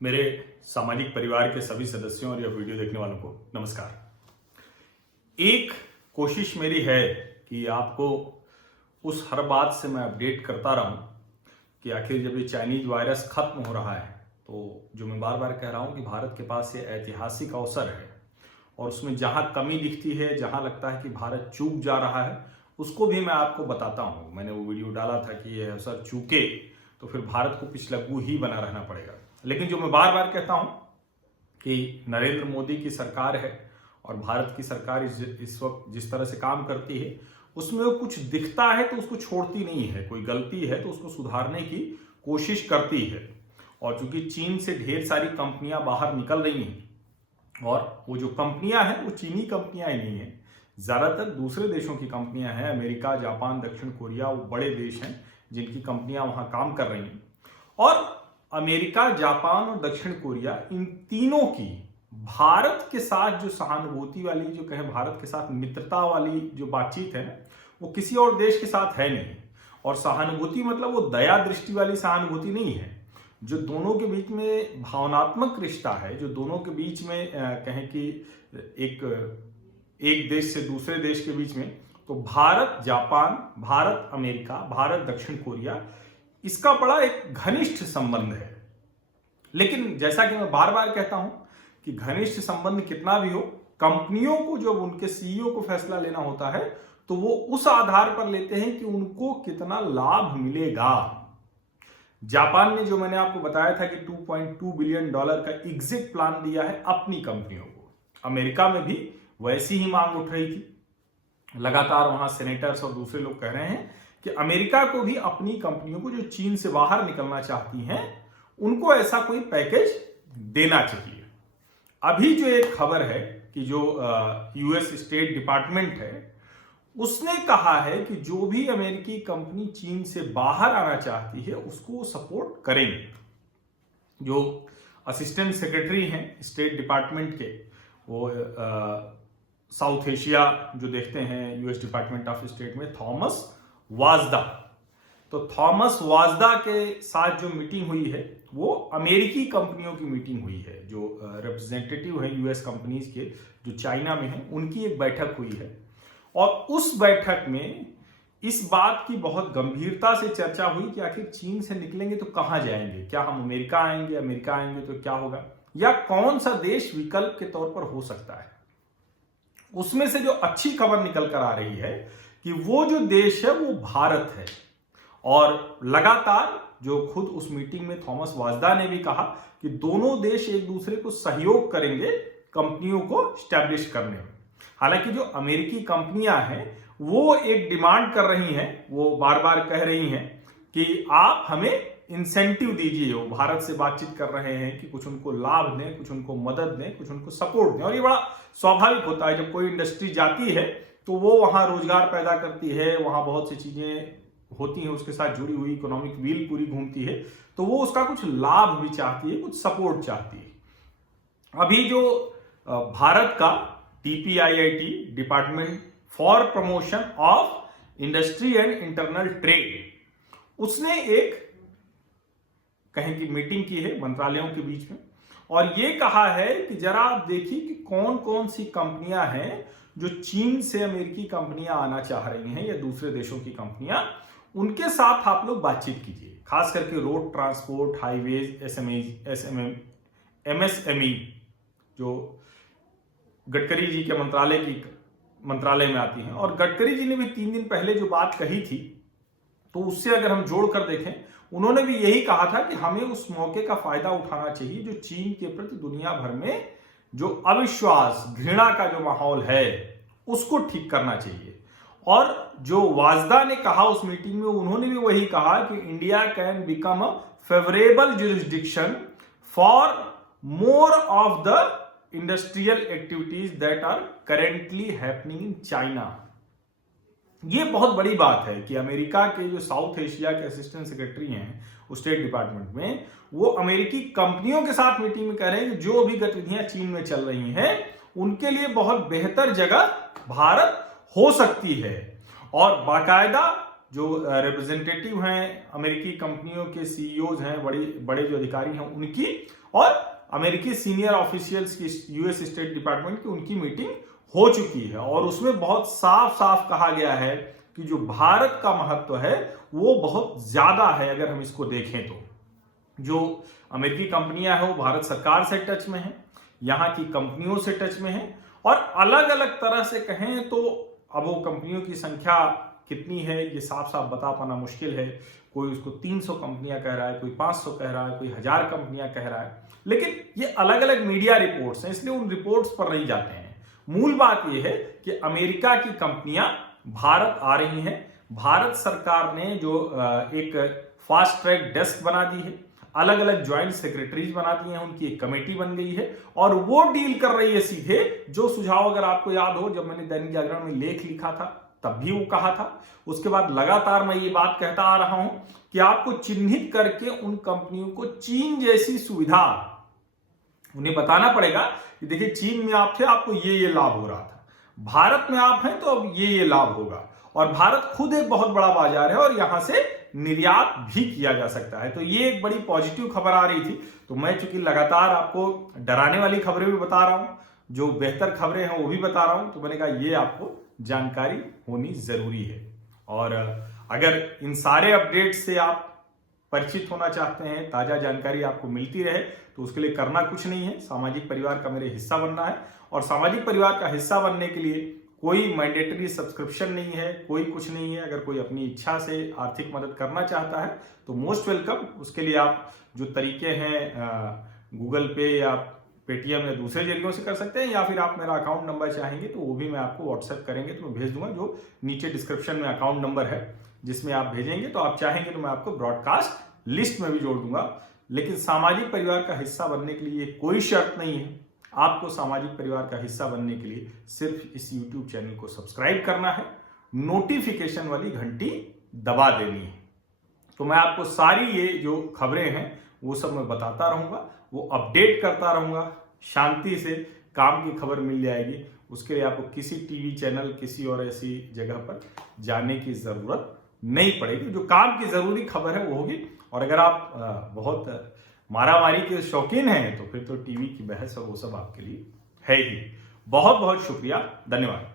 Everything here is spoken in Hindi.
मेरे सामाजिक परिवार के सभी सदस्यों और यह वीडियो देखने वालों को नमस्कार। एक कोशिश मेरी है कि आपको उस हर बात से मैं अपडेट करता रहूं कि आखिर जब ये चाइनीज वायरस खत्म हो रहा है तो जो मैं बार बार कह रहा हूं कि भारत के पास ये ऐतिहासिक अवसर है और उसमें जहां कमी दिखती है, जहां लगता है कि भारत चूक जा रहा है, उसको भी मैं आपको बताता हूं। मैंने वो वीडियो डाला था कि ये अवसर चूके तो फिर भारत को पिछलग्गू ही बना रहना पड़ेगा। लेकिन जो मैं बार बार कहता हूं कि नरेंद्र मोदी की सरकार है और भारत की सरकार इस वक्त जिस तरह से काम करती है उसमें वो कुछ दिखता है तो उसको छोड़ती नहीं है, कोई गलती है तो उसको सुधारने की कोशिश करती है। और चूंकि चीन से ढेर सारी कंपनियां बाहर निकल रही हैं और वो जो कंपनियां हैं वो चीनी कंपनियां ही नहीं है, ज्यादातर दूसरे देशों की कंपनियां हैं। अमेरिका, जापान, दक्षिण कोरिया वो बड़े देश हैं जिनकी कंपनियां वहां काम कर रही हैं। और अमेरिका, जापान और दक्षिण कोरिया, इन तीनों की भारत के साथ जो सहानुभूति वाली, जो कहें भारत के साथ मित्रता वाली जो बातचीत है वो किसी और देश के साथ है नहीं। और सहानुभूति मतलब वो दया दृष्टि वाली सहानुभूति नहीं है। जो दोनों के बीच में भावनात्मक रिश्ता है, जो दोनों के बीच में कहें कि एक देश से दूसरे देश के बीच में, तो भारत जापान, भारत अमेरिका, भारत दक्षिण कोरिया, इसका बड़ा एक घनिष्ठ संबंध है। लेकिन जैसा कि मैं बार बार कहता हूं कि घनिष्ठ संबंध कितना भी हो, कंपनियों को जब उनके सीईओ को फैसला लेना होता है तो वो उस आधार पर लेते हैं कि उनको कितना लाभ मिलेगा। जापान ने, जो मैंने आपको बताया था कि $2.2 बिलियन का एग्जिट प्लान दिया है अपनी कंपनियों को। अमेरिका में भी वैसी ही मांग उठ रही थी। लगातार वहां सेनेटर्स और दूसरे लोग कह रहे हैं कि अमेरिका को भी अपनी कंपनियों को जो चीन से बाहर निकलना चाहती हैं उनको ऐसा कोई पैकेज देना चाहिए। अभी जो एक खबर है कि जो यूएस स्टेट डिपार्टमेंट है उसने कहा है कि जो भी अमेरिकी कंपनी चीन से बाहर आना चाहती है उसको सपोर्ट करेंगे। जो असिस्टेंट सेक्रेटरी हैं स्टेट डिपार्टमेंट के, वो साउथ एशिया जो देखते हैं यूएस डिपार्टमेंट ऑफ स्टेट में, थॉमस वाजदा। तो थॉमस वाजदा के साथ जो मीटिंग हुई है वो अमेरिकी कंपनियों की मीटिंग हुई है। जो रिप्रेजेंटेटिव है यूएस कंपनीज के जो चाइना में हैं, उनकी एक बैठक हुई है। और उस बैठक में इस बात की बहुत गंभीरता से चर्चा हुई कि आखिर चीन से निकलेंगे तो कहां जाएंगे, क्या हम अमेरिका आएंगे, अमेरिका आएंगे तो क्या होगा, या कौन सा देश विकल्प के तौर पर हो सकता है। उसमें से जो अच्छी खबर निकल कर आ रही है कि वो जो देश है वो भारत है। और लगातार जो खुद उस मीटिंग में थॉमस वाजदा ने भी कहा कि दोनों देश एक दूसरे को सहयोग करेंगे कंपनियों को स्टैब्लिश करने में। हालांकि जो अमेरिकी कंपनियां हैं वो एक डिमांड कर रही हैं, वो बार बार कह रही हैं कि आप हमें इंसेंटिव दीजिए। वो भारत से बातचीत कर रहे हैं कि कुछ उनको लाभ दें, कुछ उनको मदद दें, कुछ उनको सपोर्ट दें। और ये बड़ा स्वाभाविक होता है, जब कोई इंडस्ट्री जाती है तो वो वहां रोजगार पैदा करती है, वहां बहुत सी चीजें होती हैं उसके साथ जुड़ी हुई, इकोनॉमिक व्हील पूरी घूमती है, तो वो उसका कुछ लाभ भी चाहती है, कुछ सपोर्ट चाहती है। अभी जो भारत का DPIIT, department for promotion of industry and internal trade, उसने एक कहें कि मीटिंग की है मंत्रालयों के बीच में और ये कहा है कि जरा आप देखिए कि कौन कौन सी कंपनियां हैं जो चीन से अमेरिकी कंपनियां आना चाह रही हैं या दूसरे देशों की कंपनियां, उनके साथ आप लोग बातचीत कीजिए। खास करके रोड ट्रांसपोर्ट, हाईवेज, MSME जो गडकरी जी के मंत्रालय में आती हैं। और गडकरी जी ने भी 3 दिन पहले जो बात कही थी तो उससे अगर हम जोड़कर देखें, उन्होंने भी यही कहा था कि हमें उस मौके का फायदा उठाना चाहिए जो चीन के प्रति दुनिया भर में जो अविश्वास, घृणा का जो माहौल है उसको ठीक करना चाहिए। और जो वाजदा ने कहा उस मीटिंग में, उन्होंने भी वही कहा कि India can become a favourable jurisdiction for more of the industrial activities that are currently happening in China. ये बहुत बड़ी बात है कि अमेरिका के जो साउथ एशिया के असिस्टेंट सेक्रेटरी हैं उस स्टेट डिपार्टमेंट में, वो अमेरिकी कंपनियों के साथ मीटिंग में कह रहे हैं कि जो भी गतिविधियां चीन में चल रही हैं उनके लिए बहुत बेहतर जगह भारत हो सकती है। और बाकायदा जो रिप्रेजेंटेटिव हैं अमेरिकी कंपनियों के सीईओज हैं, बड़े बड़े जो अधिकारी हैं उनकी, और अमेरिकी सीनियर ऑफिशियल्स की, यूएस स्टेट डिपार्टमेंट की, उनकी मीटिंग हो चुकी है। और उसमें बहुत साफ साफ कहा गया है कि जो भारत का महत्व है वो बहुत ज्यादा है। अगर हम इसको देखें तो जो अमेरिकी कंपनियां हैं वो भारत सरकार से टच में है, यहाँ की कंपनियों से टच में है, और अलग अलग तरह से कहें तो अब वो कंपनियों की संख्या कितनी है ये साफ साफ बता पाना मुश्किल है। कोई उसको 300 कंपनियां कह रहा है, कोई 500 कह रहा है, कोई 1000 कंपनियां कह रहा है, लेकिन ये अलग अलग मीडिया रिपोर्ट्स हैं, इसलिए उन रिपोर्ट्स पर नहीं जाते हैं। मूल बात यह है कि अमेरिका की कंपनियां भारत आ रही हैं। भारत सरकार ने जो एक फास्ट ट्रैक डेस्क बना दी है, अलग अलग ज्वाइंट सेक्रेटरीज बना दी हैं, उनकी एक कमेटी बन गई है और वो डील कर रही है सीधे जो सुझाव, अगर आपको याद हो जब मैंने दैनिक जागरण में लेख लिखा था तब भी वो कहा था। उसके बाद लगातार मैं ये बात कहता आ रहा हूं कि आपको चिन्हित करके उन कंपनियों को चीन जैसी सुविधा उन्हें बताना पड़ेगा कि देखिए चीन में आप थे, आपको ये लाभ हो रहा था, भारत में आप हैं तो अब ये लाभ होगा, और भारत खुद एक बहुत बड़ा बाजार है और यहां से निर्यात भी किया जा सकता है। तो ये एक बड़ी पॉजिटिव खबर आ रही थी। तो मैं चूंकि लगातार आपको डराने वाली खबरें भी बता रहा हूं, जो बेहतर खबरें हैं वो भी बता रहा हूं, तो मैंने कहा ये आपको जानकारी होनी जरूरी है। और अगर इन सारे अपडेट से आप परिचित होना चाहते हैं, ताजा जानकारी आपको मिलती रहे, तो उसके लिए करना कुछ नहीं है, सामाजिक परिवार का मेरे हिस्सा बनना है। और सामाजिक परिवार का हिस्सा बनने के लिए कोई मैंडेटरी सब्सक्रिप्शन नहीं है, कोई कुछ नहीं है। अगर कोई अपनी इच्छा से आर्थिक मदद करना चाहता है तो मोस्ट वेलकम। उसके लिए आप जो तरीके हैं गूगल पे या पेटीएम या दूसरे जरियों से कर सकते हैं, या फिर आप मेरा अकाउंट नंबर चाहेंगे तो वो भी मैं आपको व्हाट्सएप करेंगे तो मैं भेज दूंगा, जो नीचे डिस्क्रिप्शन में अकाउंट नंबर है जिसमें आप भेजेंगे तो आप चाहेंगे तो मैं आपको ब्रॉडकास्ट लिस्ट में भी जोड़ दूंगा। लेकिन सामाजिक परिवार का हिस्सा बनने के लिए कोई शर्त नहीं है। आपको सामाजिक परिवार का हिस्सा बनने के लिए सिर्फ इस YouTube चैनल को सब्सक्राइब करना है, नोटिफिकेशन वाली घंटी दबा देनी है। तो मैं आपको सारी ये जो खबरें हैं वो सब मैं बताता रहूंगा, वो अपडेट करता रहूंगा। शांति से काम की खबर मिल जाएगी, उसके लिए आपको किसी टीवी चैनल, किसी और ऐसी जगह पर जाने की जरूरत नहीं पड़ेगी। जो काम की जरूरी खबर है वो होगी। और अगर आप बहुत मारामारी के शौकीन हैं तो फिर तो टीवी की बहस और वो सब आपके लिए है ही। बहुत बहुत शुक्रिया, धन्यवाद।